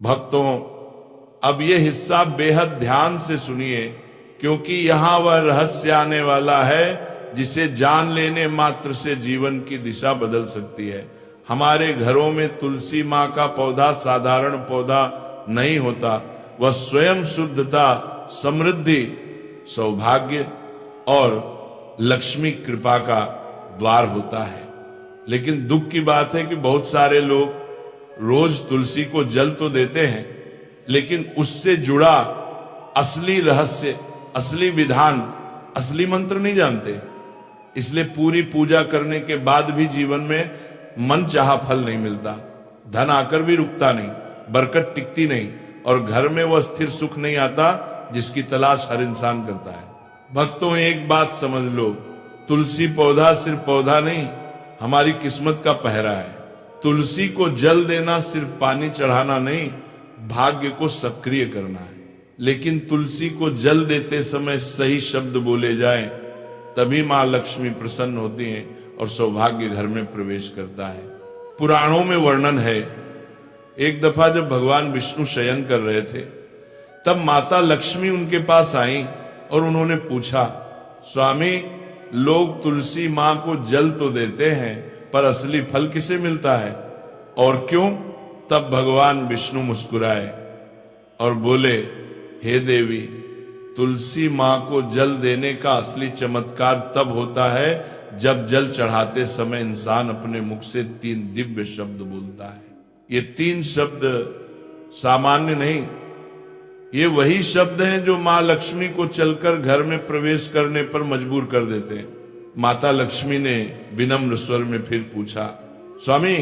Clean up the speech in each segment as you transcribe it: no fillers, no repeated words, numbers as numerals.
भक्तों, अब ये हिस्सा बेहद ध्यान से सुनिए, क्योंकि यहां वह रहस्य आने वाला है जिसे जान लेने मात्र से जीवन की दिशा बदल सकती है। हमारे घरों में तुलसी माँ का पौधा साधारण पौधा नहीं होता, वह स्वयं शुद्धता, समृद्धि, सौभाग्य और लक्ष्मी कृपा का द्वार होता है। लेकिन दुख की बात है कि बहुत सारे लोग रोज तुलसी को जल तो देते हैं, लेकिन उससे जुड़ा असली रहस्य, असली विधान, असली मंत्र नहीं जानते। इसलिए पूरी पूजा करने के बाद भी जीवन में मन चाहा फल नहीं मिलता, धन आकर भी रुकता नहीं, बरकत टिकती नहीं, और घर में वह स्थिर सुख नहीं आता जिसकी तलाश हर इंसान करता है। भक्तों, एक बात समझ लो, तुलसी पौधा सिर्फ पौधा नहीं, हमारी किस्मत का पहरा है। तुलसी को जल देना सिर्फ पानी चढ़ाना नहीं, भाग्य को सक्रिय करना है। लेकिन तुलसी को जल देते समय सही शब्द बोले जाएं, तभी मां लक्ष्मी प्रसन्न होती हैं और सौभाग्य घर में प्रवेश करता है। पुराणों में वर्णन है, एक दफा जब भगवान विष्णु शयन कर रहे थे, तब माता लक्ष्मी उनके पास आई और उन्होंने पूछा, स्वामी, लोग तुलसी मां को जल तो देते हैं, पर असली फल किसे मिलता है और क्यों? तब भगवान विष्णु मुस्कुराए और बोले, हे देवी, तुलसी मां को जल देने का असली चमत्कार तब होता है जब जल चढ़ाते समय इंसान अपने मुख से 3 दिव्य शब्द बोलता है। ये 3 शब्द सामान्य नहीं, ये वही शब्द हैं जो मां लक्ष्मी को चलकर घर में प्रवेश करने पर मजबूर कर देते हैं। माता लक्ष्मी ने विनम्र स्वर में फिर पूछा, स्वामी,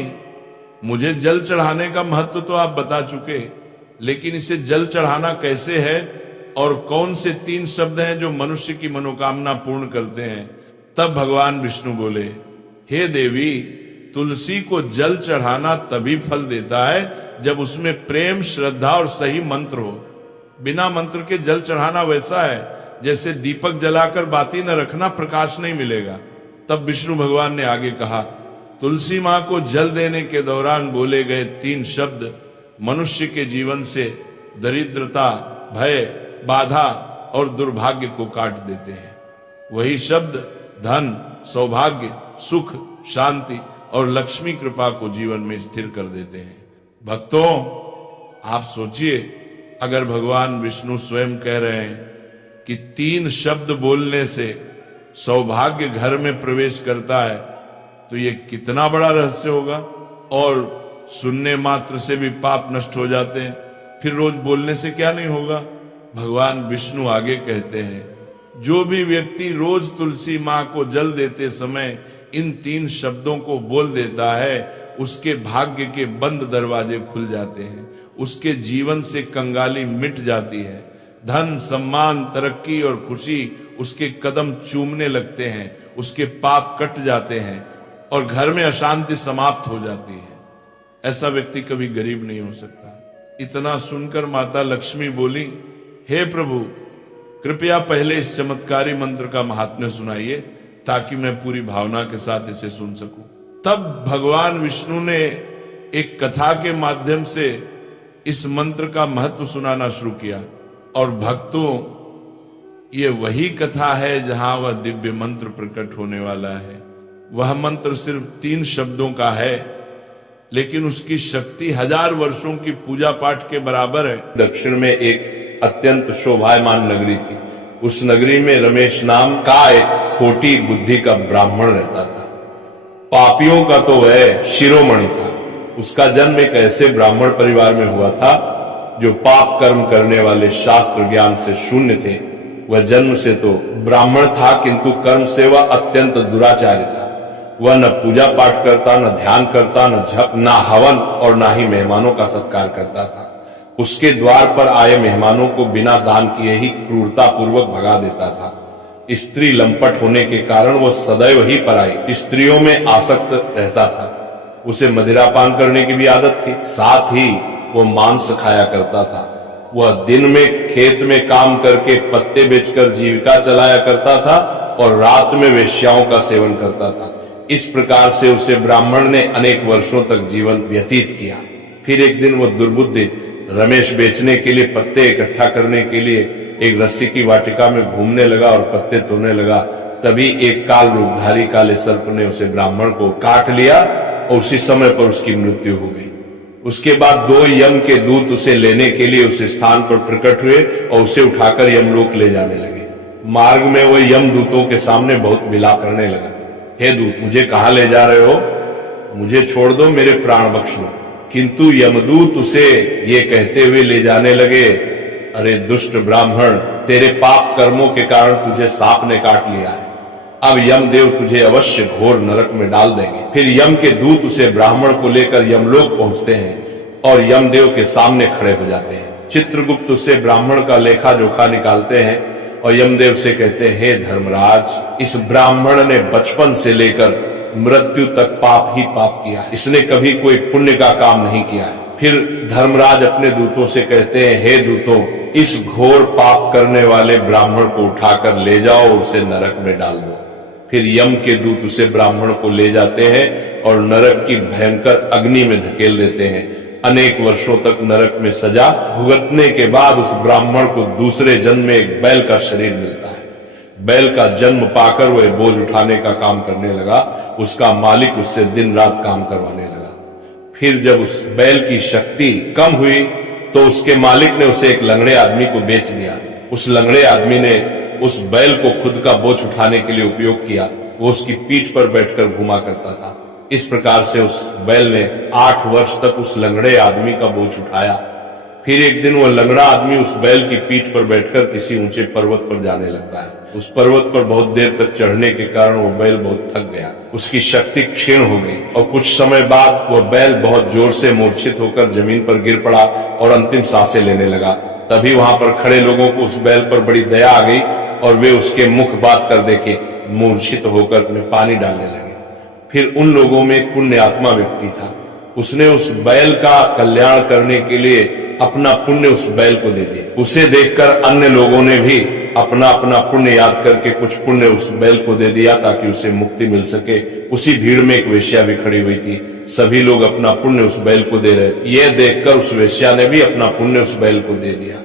मुझे जल चढ़ाने का महत्व तो आप बता चुके, लेकिन इसे जल चढ़ाना कैसे है और कौन से 3 शब्द हैं जो मनुष्य की मनोकामना पूर्ण करते हैं? तब भगवान विष्णु बोले, हे देवी, तुलसी को जल चढ़ाना तभी फल देता है जब उसमें प्रेम, श्रद्धा और सही मंत्र हो। बिना मंत्र के जल चढ़ाना वैसा है जैसे दीपक जलाकर बाती न रखना, प्रकाश नहीं मिलेगा। तब विष्णु भगवान ने आगे कहा, तुलसी मां को जल देने के दौरान बोले गए 3 शब्द मनुष्य के जीवन से दरिद्रता, भय, बाधा और दुर्भाग्य को काट देते हैं। वही शब्द धन, सौभाग्य, सुख, शांति और लक्ष्मी कृपा को जीवन में स्थिर कर देते हैं। भक्तों, आप सोचिए, अगर भगवान विष्णु स्वयं कह रहे हैं कि 3 शब्द बोलने से सौभाग्य घर में प्रवेश करता है, तो ये कितना बड़ा रहस्य होगा। और सुनने मात्र से भी पाप नष्ट हो जाते हैं, फिर रोज बोलने से क्या नहीं होगा। भगवान विष्णु आगे कहते हैं, जो भी व्यक्ति रोज तुलसी मां को जल देते समय इन 3 शब्दों को बोल देता है, उसके भाग्य के बंद दरवाजे खुल जाते हैं, उसके जीवन से कंगाली मिट जाती है, धन, सम्मान, तरक्की और खुशी उसके कदम चूमने लगते हैं, उसके पाप कट जाते हैं और घर में अशांति समाप्त हो जाती है। ऐसा व्यक्ति कभी गरीब नहीं हो सकता। इतना सुनकर माता लक्ष्मी बोली, हे प्रभु, कृपया पहले इस चमत्कारी मंत्र का महात्म्य सुनाइए, ताकि मैं पूरी भावना के साथ इसे सुन सकूं। तब भगवान विष्णु ने एक कथा के माध्यम से इस मंत्र का महत्व सुनाना शुरू किया। और भक्तों, ये वही कथा है जहां वह दिव्य मंत्र प्रकट होने वाला है। वह मंत्र सिर्फ 3 शब्दों का है, लेकिन उसकी शक्ति 1000 वर्षों की पूजा पाठ के बराबर है। दक्षिण में एक अत्यंत शोभायमान नगरी थी। उस नगरी में रमेश नाम का एक खोटी बुद्धि का ब्राह्मण रहता था। पापियों का तो वह शिरोमणि था। उसका जन्म एक ऐसे ब्राह्मण परिवार में हुआ था जो पाप कर्म करने वाले शास्त्र ज्ञान से शून्य थे। वह जन्म से तो ब्राह्मण था, किंतु कर्म से वह अत्यंत दुराचारी था। वह न पूजा पाठ करता, न ध्यान करता, न जप, न हवन और न ही मेहमानों का सत्कार करता था। उसके द्वार पर आए मेहमानों को बिना दान किए ही क्रूरता पूर्वक भगा देता था। स्त्री लंपट होने के कारण वह सदैव ही पराई स्त्रियों में आसक्त रहता था। उसे मदिरापान करने की भी आदत थी, साथ ही वह मांस खाया करता था। वह दिन में खेत में काम करके पत्ते बेचकर जीविका चलाया करता था और रात में वेश्याओं का सेवन करता था। इस प्रकार से उसे ब्राह्मण ने अनेक वर्षों तक जीवन व्यतीत किया। फिर एक दिन वह दुर्बुद्धि रमेश बेचने के लिए पत्ते इकट्ठा करने के लिए एक रस्सी की वाटिका में घूमने लगा और पत्ते तोड़ने लगा, तभी एक काल रूपधारी काले सर्प ने उसे ब्राह्मण को काट लिया और उसी समय पर उसकी मृत्यु हो गई। उसके बाद 2 यम के दूत उसे लेने के लिए उस स्थान पर प्रकट हुए और उसे उठाकर यमलोक ले जाने लगे। मार्ग में वो यम दूतों के सामने बहुत विलाप करने लगा, हे दूत, मुझे कहां ले जा रहे हो? मुझे छोड़ दो, मेरे प्राण बख्श लो। किंतु यमदूत उसे ये कहते हुए ले जाने लगे, अरे दुष्ट ब्राह्मण, तेरे पाप कर्मों के कारण तुझे सांप ने काट लिया है, अब यमदेव तुझे अवश्य घोर नरक में डाल देंगे। फिर यम के दूत उसे ब्राह्मण को लेकर यमलोक पहुंचते हैं और यमदेव के सामने खड़े हो जाते हैं। चित्रगुप्त उससे ब्राह्मण का लेखा जोखा निकालते हैं और यमदेव से कहते हैं, हे धर्मराज, इस ब्राह्मण ने बचपन से लेकर मृत्यु तक पाप ही पाप किया है, इसने कभी कोई पुण्य का काम नहीं किया है। फिर धर्मराज अपने दूतों से कहते हैं, हे दूतों, इस घोर पाप करने वाले ब्राह्मण को उठाकर ले जाओ और उसे नरक में डाल दो। फिर यम के दूत उसे ब्राह्मण को ले जाते हैं और नरक की भयंकर अग्नि में धकेल देते हैं। अनेक वर्षों तक नरक में सजा भुगतने के बाद उस ब्राह्मण को दूसरे जन्म में एक बैल का शरीर मिलता है। बैल का जन्म पाकर वह बोझ उठाने का काम करने लगा। उसका मालिक उससे दिन रात काम करवाने लगा। फिर जब उस बैल की शक्ति कम हुई तो उसके मालिक ने उसे एक लंगड़े आदमी को बेच दिया। उस लंगड़े आदमी ने उस बैल को खुद का बोझ उठाने के लिए उपयोग किया। वो उसकी पीठ पर बैठकर घुमा करता था। इस प्रकार से उस बैल ने 8 वर्ष तक उस लंगड़े आदमी का बोझ उठाया। फिर एक दिन वो लंगड़ा आदमी उस बैल की पीठ पर बैठकर किसी ऊंचे पर्वत पर जाने लगता है। उस पर्वत पर बहुत देर तक चढ़ने के कारण वो बैल बहुत थक गया, उसकी शक्ति क्षीण हो गई और कुछ समय बाद वह बैल बहुत जोर से मूर्छित होकर जमीन पर गिर पड़ा और अंतिम सांसें लेने लगा। तभी वहां पर खड़े लोगों को उस बैल पर बड़ी दया आ गई और वे उसके मुख बात कर देखे मूर्छित होकर में पानी डालने लगे। फिर उन लोगों में एक पुण्य आत्मा व्यक्ति था। उसने उस बैल का कल्याण करने के लिए अपना पुण्य उस बैल को दे दिया। उसे देखकर अन्य लोगों ने भी अपना अपना पुण्य याद करके कुछ पुण्य उस बैल को दे दिया ताकि उसे मुक्ति मिल सके। उसी भीड़ में एक वेश्या भी खड़ी हुई थी। सभी लोग अपना पुण्य उस बैल को दे रहे। यह देखकर उस वेश्या ने भी अपना पुण्य उस बैल को दे दिया।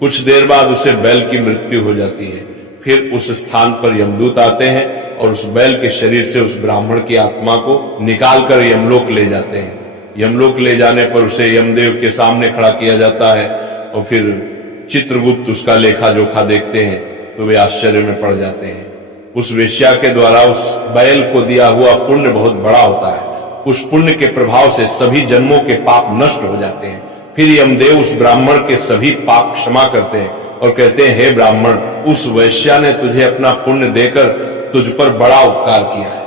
कुछ देर बाद उसे बैल की मृत्यु हो जाती है। फिर उस स्थान पर यमदूत आते हैं और उस बैल के शरीर से उस ब्राह्मण की आत्मा को निकालकर यमलोक ले जाते हैं। यमलोक ले जाने पर उसे यमदेव के सामने खड़ा किया जाता है और फिर चित्रगुप्त उसका लेखा जोखा देखते हैं तो वे आश्चर्य में पड़ जाते हैं। उस वेश्या के द्वारा उस बैल को दिया हुआ पुण्य बहुत बड़ा होता है। उस पुण्य के प्रभाव से सभी जन्मों के पाप नष्ट हो जाते हैं। फिर यमदेव उस ब्राह्मण के सभी पाप क्षमा करते हैं और कहते हैं, हे ब्राह्मण, उस वैश्या ने तुझे अपना पुण्य देकर तुझ पर बड़ा उपकार किया है।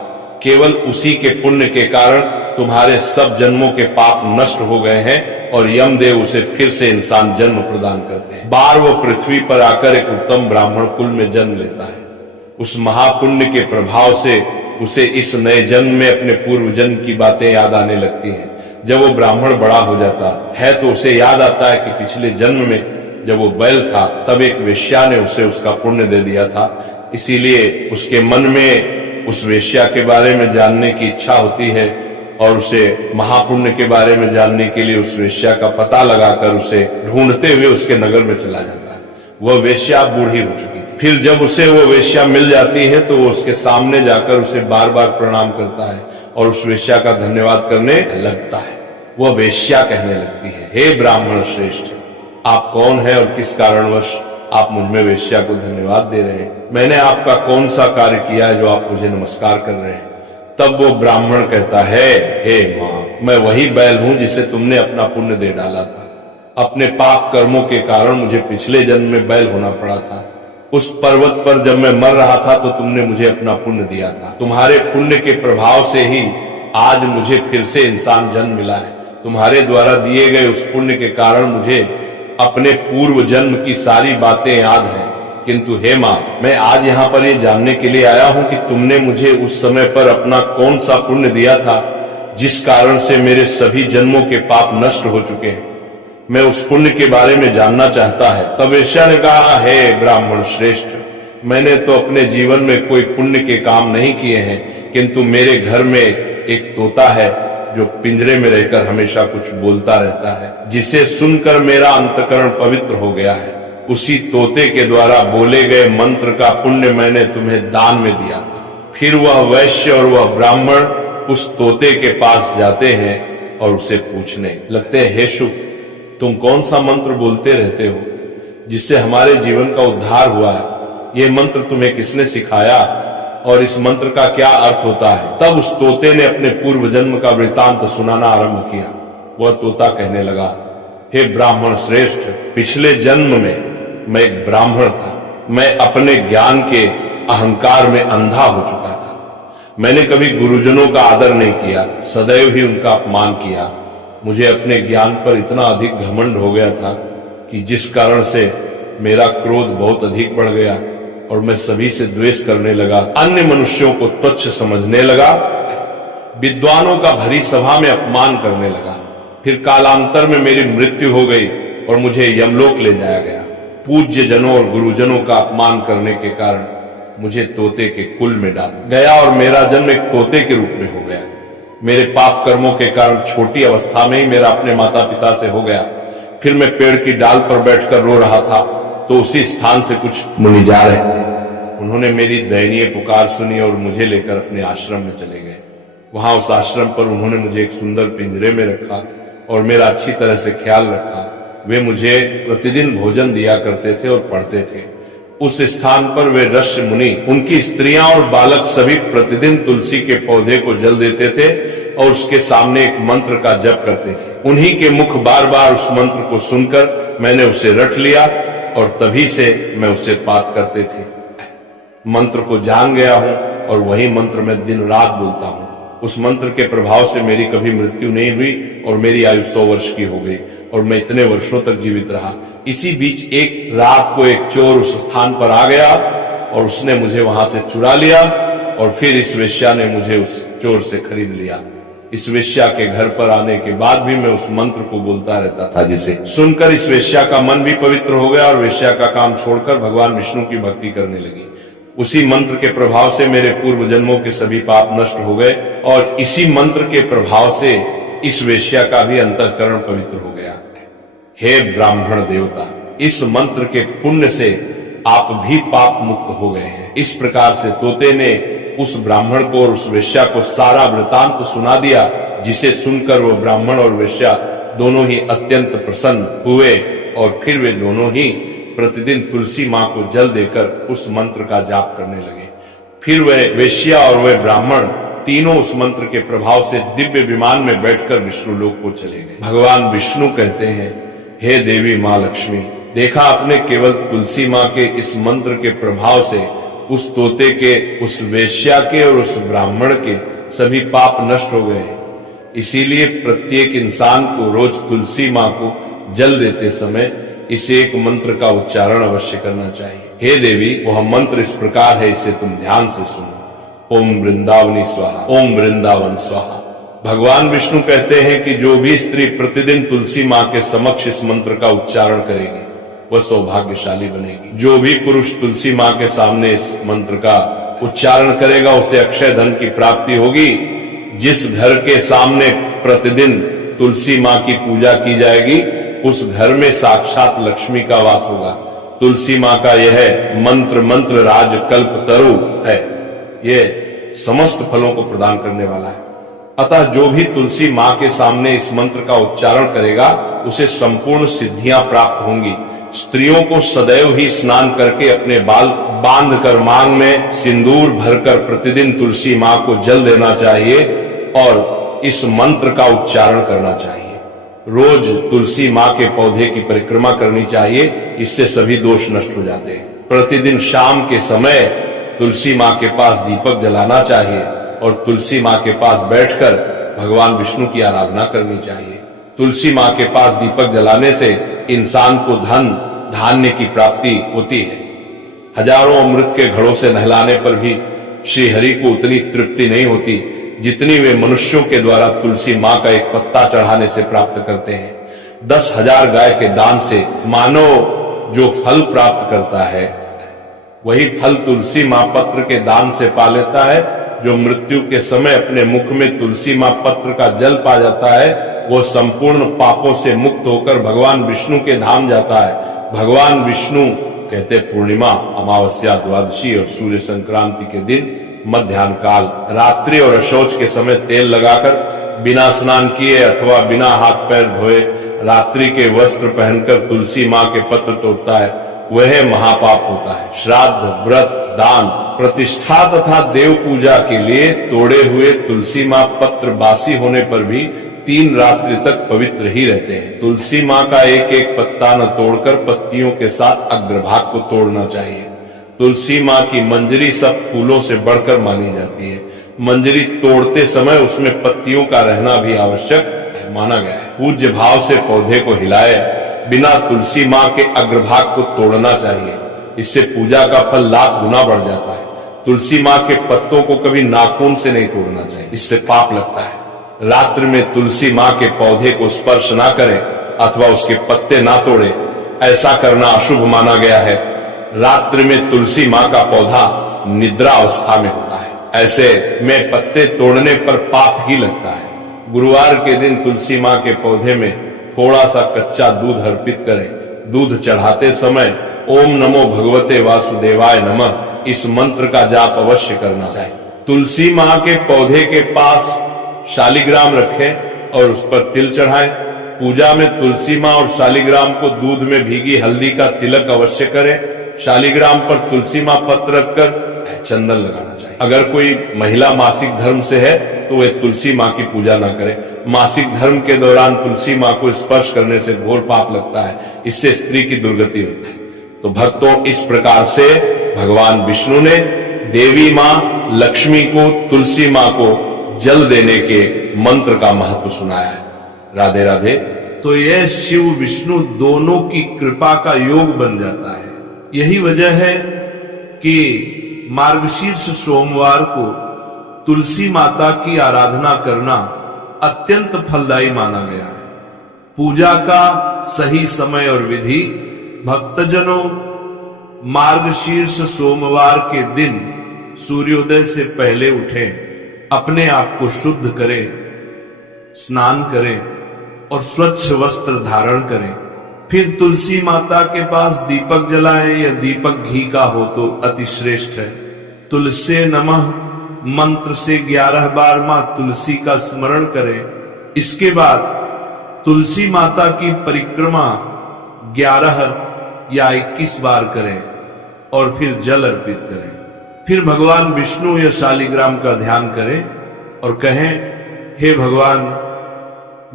केवल उसी के पुण्य के कारण तुम्हारे सब जन्मों के पाप नष्ट हो गए हैं और यमदेव उसे फिर से इंसान जन्म प्रदान करते हैं। बार वो पृथ्वी पर आकर एक उत्तम ब्राह्मण कुल में जन्म लेता है। उस महापुण्य के प्रभाव से उसे इस नए जन्म में अपने पूर्व जन्म की बातें याद आने लगती हैं। जब वो ब्राह्मण बड़ा हो जाता है तो उसे याद आता है कि पिछले जन्म में जब वो बैल था तब एक वेश्या ने उसे उसका पुण्य दे दिया था। इसीलिए उसके मन में उस वेश्या के बारे में जानने की इच्छा होती है और उसे महापुण्य के बारे में जानने के लिए उस वेश्या का पता लगाकर उसे ढूंढते हुए उसके नगर में चला जाता है। वह वेश्या बूढ़ी हो चुकी थी। फिर जब उसे वो वेश्या मिल जाती है तो वो उसके सामने जाकर उसे बार बार प्रणाम करता है और उस वेश्या का धन्यवाद करने लगता है। वह वेश्या कहने लगती है, हे ब्राह्मण श्रेष्ठ, आप कौन है और किस कारणवश आप मुझ में वेश्या को धन्यवाद दे रहे हैं? मैंने आपका कौन सा कार्य किया है जो आप मुझे नमस्कार कर रहे हैं? तब वो ब्राह्मण कहता है, हे मां, मैं वही बैल हूं जिसे तुमने अपना पुण्य दे डाला था। अपने पाप कर्मों के कारण मुझे पिछले जन्म में बैल होना पड़ा था। उस पर्वत पर जब मैं मर रहा था तो तुमने मुझे अपना पुण्य दिया था। तुम्हारे पुण्य के प्रभाव से ही आज मुझे फिर से इंसान जन्म मिला है। तुम्हारे द्वारा दिए गए उस पुण्य के कारण मुझे अपने पूर्व जन्म की सारी बातें याद हैं। किंतु हे मां, मैं आज यहाँ पर ये जानने के लिए आया हूं कि तुमने मुझे उस समय पर अपना कौन सा पुण्य दिया था जिस कारण से मेरे सभी जन्मों के पाप नष्ट हो चुके हैं। मैं उस पुण्य के बारे में जानना चाहता है। तब वेश्या ने कहा, हे ब्राह्मण श्रेष्ठ, मैंने तो अपने जीवन में कोई पुण्य के काम नहीं किए हैं, किंतु मेरे घर में एक तोता है जो पिंजरे में रहकर हमेशा कुछ बोलता रहता है, जिसे सुनकर मेरा अंतकरण पवित्र हो गया है। उसी तोते के द्वारा बोले गए मंत्र का पुण्य मैंने तुम्हें दान में दिया था। फिर वह वैश्य और वह ब्राह्मण उस तोते के पास जाते हैं और उसे पूछने लगते हैं, हे शुक, तुम कौन सा मंत्र बोलते रहते हो जिससे हमारे जीवन का उद्धार हुआ है? ये मंत्र तुम्हें किसने सिखाया और इस मंत्र का क्या अर्थ होता है? तब उस तोते ने अपने पूर्व जन्म का वृतांत सुनाना आरंभ किया। वह तोता कहने लगा, हे ब्राह्मण श्रेष्ठ, पिछले जन्म में मैं एक ब्राह्मण था। मैं अपने ज्ञान के अहंकार में अंधा हो चुका था। मैंने कभी गुरुजनों का आदर नहीं किया, सदैव ही उनका अपमान किया। मुझे अपने ज्ञान पर इतना अधिक घमंड हो गया था कि जिस कारण से मेरा क्रोध बहुत अधिक बढ़ गया और मैं सभी से द्वेष करने लगा, अन्य मनुष्यों को तुच्छ समझने लगा, विद्वानों का भरी सभा में अपमान करने लगा। फिर कालांतर में मेरी मृत्यु हो गई और मुझे यमलोक ले जाया गया। पूज्य जनों और गुरुजनों का अपमान करने के कारण मुझे तोते के कुल में डाल गया और मेरा जन्म एक तोते के रूप में हो गया। मेरे पाप कर्मों के कारण छोटी अवस्था में ही मेरा अपने माता पिता से हो गया। फिर मैं पेड़ की डाल पर बैठकर रो रहा था तो उसी स्थान से कुछ मुनि जा रहे थे। उन्होंने मेरी दयनीय पुकार सुनी और मुझे लेकर अपने आश्रम में चले गए। वहां उस आश्रम पर उन्होंने मुझे एक सुंदर पिंजरे में रखा और मेरा अच्छी तरह से ख्याल रखा। वे मुझे प्रतिदिन भोजन दिया करते थे और पढ़ते थे। उस स्थान पर वे ऋषि मुनि, उनकी स्त्रियां और बालक सभी प्रतिदिन तुलसी के पौधे को जल देते थे और उसके सामने एक मंत्र का जप करते थे। उन्हीं के मुख बार बार उस मंत्र को सुनकर मैंने उसे रट लिया और तभी से मैं उसे पाठ करते थे। मंत्र को जान गया हूं और वही मंत्र मैं दिन रात बोलता हूं। उस मंत्र के प्रभाव से मेरी कभी मृत्यु नहीं हुई और मेरी आयु 100 वर्ष की हो गई और मैं इतने वर्षों तक जीवित रहा। इसी बीच एक रात को एक चोर उस स्थान पर आ गया और उसने मुझे वहां से चुरा लिया और फिर इस वेश्या ने मुझे उस चोर से खरीद लिया। इस वेश्या के घर पर आने के बाद भी मैं उस मंत्र को बोलता रहता था, जिसे सुनकर इस वेश्या का मन भी पवित्र हो गया और वेश्या का काम छोड़कर भगवान विष्णु की भक्ति करने लगी। उसी मंत्र के प्रभाव से मेरे पूर्व जन्मों के सभी पाप नष्ट हो गए और इसी मंत्र के प्रभाव से इस वेश्या का भी अंतःकरण पवित्र हो गया। हे ब्राह्मण देवता, इस मंत्र के पुण्य से आप भी पाप मुक्त हो गए हैं। इस प्रकार से तोते ने उस ब्राह्मण को और उस वेश्या को सारा वृतांत सुना दिया, जिसे सुनकर वो ब्राह्मण और वेश्या दोनों ही अत्यंत प्रसन्न हुए और फिर वे दोनों ही प्रतिदिन तुलसी मां को जल देकर उस मंत्र का जाप करने लगे। फिर वह वेश्या और वह ब्राह्मण तीनों उस मंत्र के प्रभाव से दिव्य विमान में बैठकर विष्णु लोक को चले गए। भगवान विष्णु कहते हैं, हे देवी मां लक्ष्मी, देखा आपने केवल तुलसी मां के इस मंत्र के प्रभाव से उस तोते के, उस वेश्या के और उस ब्राह्मण के सभी पाप नष्ट हो गए। इसीलिए प्रत्येक इंसान को रोज तुलसी मां को जल देते समय इस एक मंत्र का उच्चारण अवश्य करना चाहिए। हे देवी, वह मंत्र इस प्रकार है, इसे तुम ध्यान से सुनो। ओम वृंदावनी स्वाहा, ओम वृंदावन स्वाहा। भगवान विष्णु कहते हैं कि जो भी स्त्री प्रतिदिन तुलसी मां के समक्ष इस मंत्र का उच्चारण करेगी वह सौभाग्यशाली बनेगी। जो भी पुरुष तुलसी मां के सामने इस मंत्र का उच्चारण करेगा उसे अक्षय धन की प्राप्ति होगी। जिस घर के सामने प्रतिदिन तुलसी मां की पूजा की जाएगी उस घर में साक्षात लक्ष्मी का वास होगा। तुलसी मां का यह मंत्र राज कल्प तरु है, यह समस्त फलों को प्रदान करने वाला है। अतः जो भी तुलसी मां के सामने इस मंत्र का उच्चारण करेगा उसे संपूर्ण सिद्धियां प्राप्त होंगी। स्त्रियों को सदैव ही स्नान करके अपने बाल बांध कर मांग में सिंदूर भरकर प्रतिदिन तुलसी मां को जल देना चाहिए और इस मंत्र का उच्चारण करना चाहिए। रोज तुलसी मां के पौधे की परिक्रमा करनी चाहिए, इससे सभी दोष नष्ट हो जाते हैं। प्रतिदिन शाम के समय तुलसी मां के पास दीपक जलाना चाहिए और तुलसी मां के पास बैठकर भगवान विष्णु की आराधना करनी चाहिए। तुलसी मां के पास दीपक जलाने से इंसान को धन धान्य की प्राप्ति होती है। हजारों अमृत के घड़ों से नहलाने पर भी श्री हरि को उतनी तृप्ति नहीं होती जितनी वे मनुष्यों के द्वारा तुलसी मां का एक पत्ता चढ़ाने से प्राप्त करते हैं। 10,000 गाय के दान से मानव जो फल प्राप्त करता है वही फल तुलसी मां पत्र के दान से पा लेता है, जो मृत्यु के समय अपने मुख में तुलसी मां पत्र का जल पा जाता है, वो संपूर्ण पापों से मुक्त होकर भगवान विष्णु के धाम जाता है। भगवान विष्णु कहते पूर्णिमा, अमावस्या, द्वादशी और सूर्य संक्रांति के दिन मध्याह्न काल रात्रि और अशौच के समय तेल लगाकर बिना स्नान किए अथवा बिना हाथ पैर धोए रात्रि के वस्त्र पहनकर तुलसी मां के पत्र तोड़ता है, वह महापाप होता है। श्राद्ध, व्रत, दान, प्रतिष्ठा तथा देव पूजा के लिए तोड़े हुए तुलसी मां पत्र बासी होने पर भी 3 रात्रि तक पवित्र ही रहते हैं। तुलसी मां का एक एक पत्ता न तोड़कर पत्तियों के साथ अग्रभाग को तोड़ना चाहिए। तुलसी मां की मंजरी सब फूलों से बढ़कर मानी जाती है। मंजरी तोड़ते समय उसमें पत्तियों का रहना भी आवश्यक माना गया है। पूज्य भाव से पौधे को हिलाए बिना तुलसी मां के अग्रभाग को तोड़ना चाहिए, इससे पूजा का फल लाख गुना बढ़ जाता है। तुलसी मां के पत्तों को कभी नाखून से नहीं तोड़ना चाहिए, इससे पाप लगता है। रात्रि में तुलसी मां के पौधे को स्पर्श ना करें अथवा उसके पत्ते ना तोड़े, ऐसा करना अशुभ माना गया है। रात्रि में तुलसी मां का पौधा निद्रा अवस्था में होता है, ऐसे में पत्ते तोड़ने पर पाप ही लगता है। गुरुवार के दिन तुलसी मां के पौधे में थोड़ा सा कच्चा दूध अर्पित करें। दूध चढ़ाते समय ओम नमो भगवते वासुदेवाय नमः इस मंत्र का जाप अवश्य करना चाहिए। तुलसी मां के पौधे के पास शालिग्राम रखें और उस पर तिल चढ़ाएं। पूजा में तुलसी मां और शालिग्राम को दूध में भीगी हल्दी का तिलक अवश्य करें। शालिग्राम पर तुलसी मां पत्र रखकर चंदन लगाना चाहिए। अगर कोई महिला मासिक धर्म से है तो वे तुलसी मां की पूजा न करे। मासिक धर्म के दौरान तुलसी मां को स्पर्श करने से घोर पाप लगता है, इससे स्त्री की दुर्गति होती है। तो भक्तों, इस प्रकार से भगवान विष्णु ने देवी मां लक्ष्मी को तुलसी मां को जल देने के मंत्र का महत्व सुनाया है। राधे राधे। तो यह शिव विष्णु दोनों की कृपा का योग बन जाता है। यही वजह है कि मार्गशीर्ष सोमवार को तुलसी माता की आराधना करना अत्यंत फलदायी माना गया है। पूजा का सही समय और विधि, भक्तजनों मार्गशीर्ष सोमवार के दिन सूर्योदय से पहले उठें, अपने आप को शुद्ध करें, स्नान करें और स्वच्छ वस्त्र धारण करें। फिर तुलसी माता के पास दीपक जलाएं, या दीपक घी का हो तो अति श्रेष्ठ है। तुलसी नमः मंत्र से 11 बार मां तुलसी का स्मरण करें। इसके बाद तुलसी माता की परिक्रमा 11 या 21 बार करें और फिर जल अर्पित करें। फिर भगवान विष्णु या शालिग्राम का ध्यान करें और कहें, हे भगवान,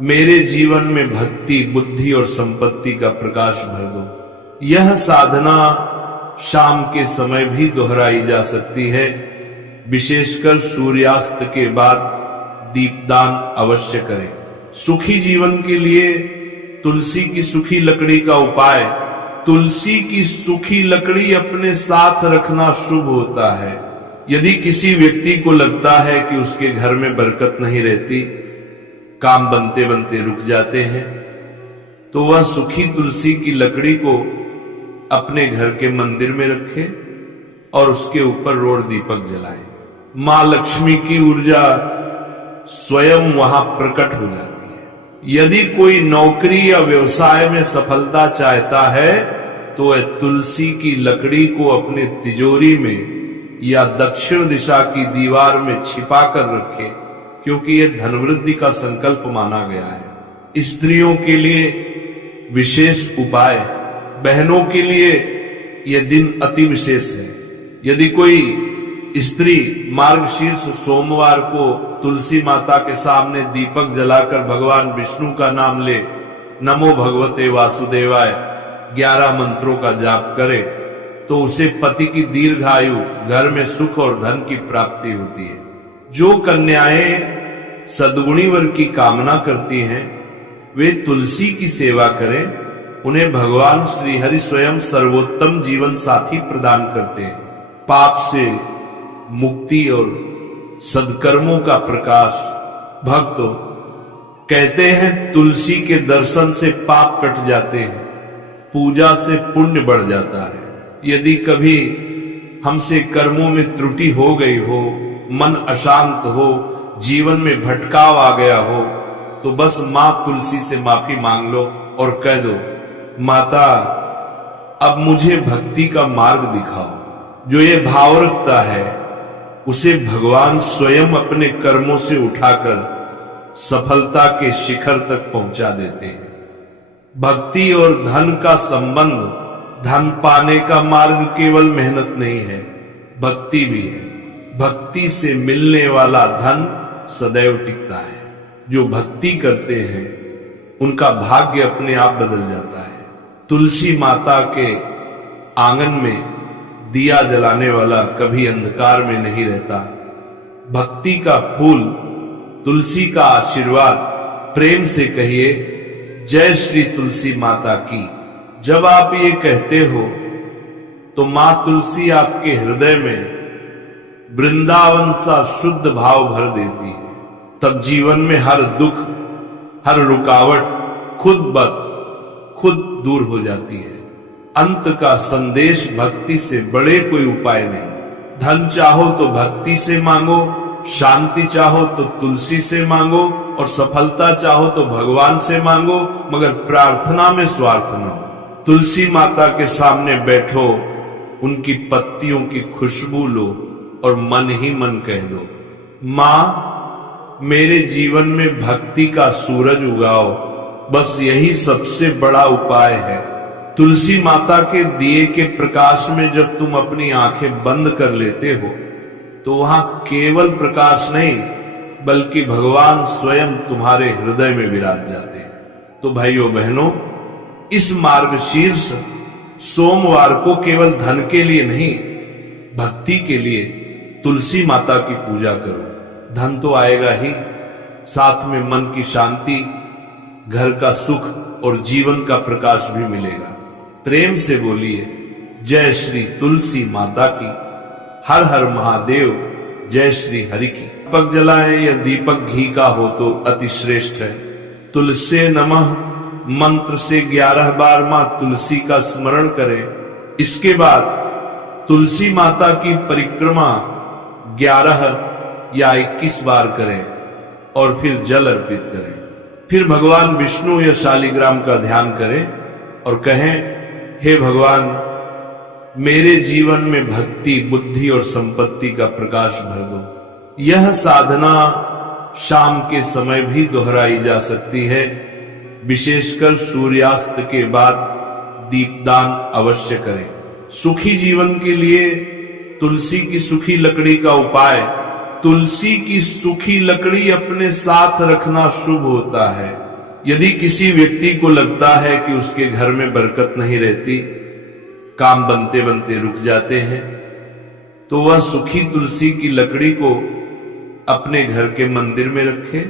मेरे जीवन में भक्ति, बुद्धि और संपत्ति का प्रकाश भर दो। यह साधना शाम के समय भी दोहराई जा सकती है। विशेषकर सूर्यास्त के बाद दीपदान अवश्य करें। सुखी जीवन के लिए तुलसी की सूखी लकड़ी का उपाय, तुलसी की सूखी लकड़ी अपने साथ रखना शुभ होता है। यदि किसी व्यक्ति को लगता है कि उसके घर में बरकत नहीं रहती, काम बनते बनते रुक जाते हैं, तो वह सूखी तुलसी की लकड़ी को अपने घर के मंदिर में रखे और उसके ऊपर रोड दीपक जलाए। मां लक्ष्मी की ऊर्जा स्वयं वहां प्रकट हो जाती है। यदि कोई नौकरी या व्यवसाय में सफलता चाहता है तो वह तुलसी की लकड़ी को अपने तिजोरी में या दक्षिण दिशा की दीवार में छिपा कर रखे, क्योंकि यह धनवृद्धि का संकल्प माना गया है। स्त्रियों के लिए विशेष उपाय, बहनों के लिए यह दिन अति विशेष है। यदि कोई स्त्री मार्गशीर्ष सोमवार को तुलसी माता के सामने दीपक जलाकर भगवान विष्णु का नाम ले, नमो भगवते वासुदेवाय 11 मंत्रों का जाप करे, तो उसे पति की दीर्घायु, घर में सुख और धन की प्राप्ति होती है। जो कन्याएं सद्गुणी वर की कामना करती हैं, वे तुलसी की सेवा करें। उन्हें भगवान श्री हरि स्वयं सर्वोत्तम जीवन साथी प्रदान करते हैं। पाप से मुक्ति और सदकर्मों का प्रकाश। भक्तों, कहते हैं तुलसी के दर्शन से पाप कट जाते हैं, पूजा से पुण्य बढ़ जाता है। यदि कभी हमसे कर्मों में त्रुटि हो गई हो, मन अशांत हो, जीवन में भटकाव आ गया हो, तो बस मां तुलसी से माफी मांग लो और कह दो, माता अब मुझे भक्ति का मार्ग दिखाओ। जो ये भाव रखता है उसे भगवान स्वयं अपने कर्मों से उठाकर सफलता के शिखर तक पहुंचा देते हैं। भक्ति और धन का संबंध, धन पाने का मार्ग केवल मेहनत नहीं है, भक्ति भी है। भक्ति से मिलने वाला धन सदैव टिकता है। जो भक्ति करते हैं उनका भाग्य अपने आप बदल जाता है। तुलसी माता के आंगन में दिया जलाने वाला कभी अंधकार में नहीं रहता। भक्ति का फूल, तुलसी का आशीर्वाद, प्रेम से कहिए जय श्री तुलसी माता की। जब आप ये कहते हो तो मां तुलसी आपके हृदय में वृंदावन सा शुद्ध भाव भर देती है। तब जीवन में हर दुख, हर रुकावट खुद दूर हो जाती है। अंत का संदेश भक्ति से बड़े कोई उपाय नहीं। धन चाहो तो भक्ति से मांगो, शांति चाहो तो तुलसी से मांगो, और सफलता चाहो तो भगवान से मांगो, मगर प्रार्थना में स्वार्थ न हो। तुलसी माता के सामने बैठो, उनकी पत्तियों की खुशबू लो और मन ही मन कह दो, मां मेरे जीवन में भक्ति का सूरज उगाओ। बस यही सबसे बड़ा उपाय है। तुलसी माता के दिए के प्रकाश में जब तुम अपनी आंखें बंद कर लेते हो तो वहां केवल प्रकाश नहीं बल्कि भगवान स्वयं तुम्हारे हृदय में विराज जाते हैं। तो भाइयों बहनों, इस मार्गशीर्ष सोमवार को केवल धन के लिए नहीं, भक्ति के लिए तुलसी माता की पूजा करो। धन तो आएगा ही, साथ में मन की शांति, घर का सुख और जीवन का प्रकाश भी मिलेगा। प्रेम से बोलिए जय श्री तुलसी माता की। हर हर महादेव, जय श्री हरि की। दीपक जलाएं या दीपक घी का हो तो अति श्रेष्ठ है। तुलसे नमः मंत्र से 11 बार मां तुलसी का स्मरण करें। इसके बाद तुलसी माता की परिक्रमा 11 या 21 बार करें और फिर जल अर्पित करें। फिर भगवान विष्णु या शालिग्राम का ध्यान करें और कहें, हे भगवान मेरे जीवन में भक्ति, बुद्धि और संपत्ति का प्रकाश भर दो। यह साधना शाम के समय भी दोहराई जा सकती है। विशेषकर सूर्यास्त के बाद दीपदान अवश्य करें। सुखी जीवन के लिए तुलसी की सूखी लकड़ी का उपाय। तुलसी की सूखी लकड़ी अपने साथ रखना शुभ होता है। यदि किसी व्यक्ति को लगता है कि उसके घर में बरकत नहीं रहती, काम बनते बनते रुक जाते हैं, तो वह सूखी तुलसी की लकड़ी को अपने घर के मंदिर में रखे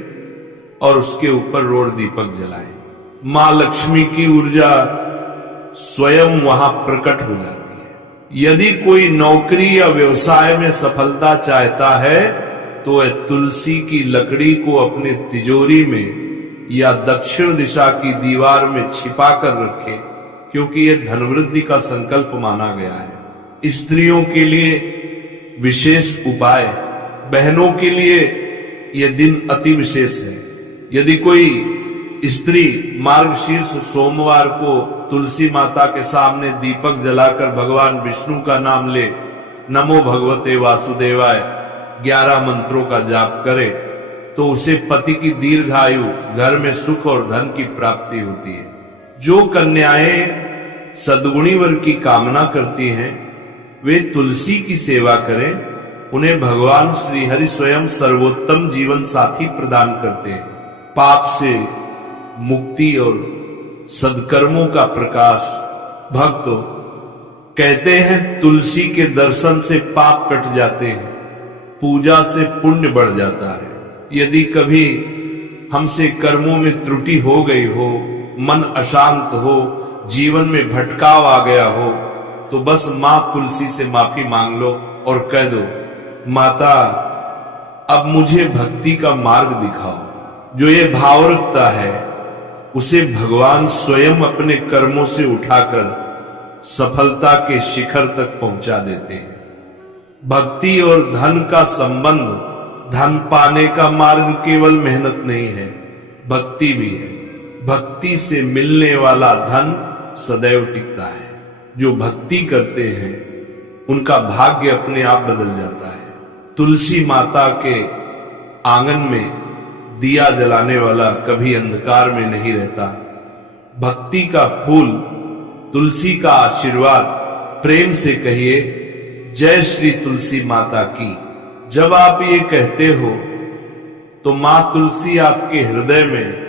और उसके ऊपर रोड़ दीपक जलाए। मां लक्ष्मी की ऊर्जा स्वयं वहां प्रकट हो जाती है। यदि कोई नौकरी या व्यवसाय में सफलता चाहता है तो वह तुलसी की लकड़ी को अपने तिजोरी में या दक्षिण दिशा की दीवार में छिपा कर रखे, क्योंकि यह धनवृद्धि का संकल्प माना गया है। स्त्रियों के लिए विशेष उपाय, बहनों के लिए यह दिन अति विशेष है। यदि कोई स्त्री मार्गशीर्ष सोमवार को तुलसी माता के सामने दीपक जलाकर भगवान विष्णु का नाम ले, नमो भगवते वासुदेवाय 11 मंत्रों का जाप करे, तो उसे पति की दीर्घायु, घर में सुख और धन की प्राप्ति होती है। जो कन्याएं सद्गुणी वर की कामना करती हैं वे तुलसी की सेवा करें। उन्हें भगवान श्री हरि स्वयं सर्वोत्तम जीवन साथी प्रदान करते हैं। पाप से मुक्ति और सदकर्मों का प्रकाश। भक्तों, कहते हैं तुलसी के दर्शन से पाप कट जाते हैं, पूजा से पुण्य बढ़ जाता है। यदि कभी हमसे कर्मों में त्रुटि हो गई हो, मन अशांत हो, जीवन में भटकाव आ गया हो, तो बस मां तुलसी से माफी मांग लो और कह दो, माता अब मुझे भक्ति का मार्ग दिखाओ। जो ये भाव रखता है उसे भगवान स्वयं अपने कर्मों से उठाकर सफलता के शिखर तक पहुंचा देते हैं। भक्ति और धन का संबंध, धन पाने का मार्ग केवल मेहनत नहीं है, भक्ति भी है। भक्ति से मिलने वाला धन सदैव टिकता है। जो भक्ति करते हैं उनका भाग्य अपने आप बदल जाता है। तुलसी माता के आंगन में दिया जलाने वाला कभी अंधकार में नहीं रहता। भक्ति का फूल, तुलसी का आशीर्वाद, प्रेम से कहिए जय श्री तुलसी माता की। जब आप ये कहते हो तो मां तुलसी आपके हृदय में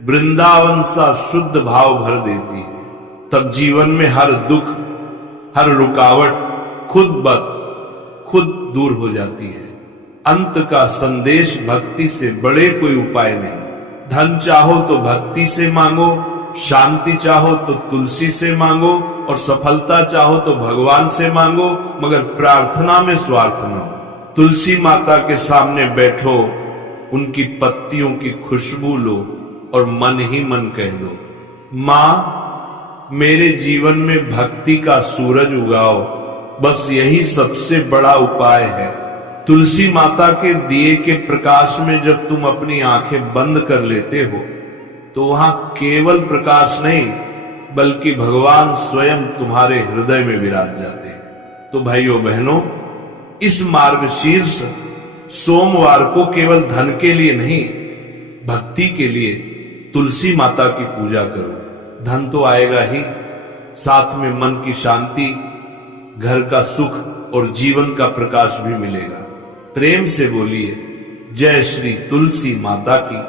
वृंदावन सा शुद्ध भाव भर देती है। तब जीवन में हर दुख, हर रुकावट खुद दूर हो जाती है। अंत का संदेश भक्ति से बड़े कोई उपाय नहीं। धन चाहो तो भक्ति से मांगो, शांति चाहो तो तुलसी से मांगो, और सफलता चाहो तो भगवान से मांगो, मगर प्रार्थना में स्वार्थ न हो। तुलसी माता के सामने बैठो, उनकी पत्तियों की खुशबू लो और मन ही मन कह दो, मां मेरे जीवन में भक्ति का सूरज उगाओ। बस यही सबसे बड़ा उपाय है। तुलसी माता के दिए के प्रकाश में जब तुम अपनी आंखें बंद कर लेते हो तो वहां केवल प्रकाश नहीं बल्कि भगवान स्वयं तुम्हारे हृदय में विराज जाते हैं। तो भाइयों बहनों, इस मार्गशीर्ष सोमवार को केवल धन के लिए नहीं, भक्ति के लिए तुलसी माता की पूजा करो। धन तो आएगा ही, साथ में मन की शांति, घर का सुख और जीवन का प्रकाश भी मिलेगा। प्रेम से बोलिए जय श्री तुलसी माता की।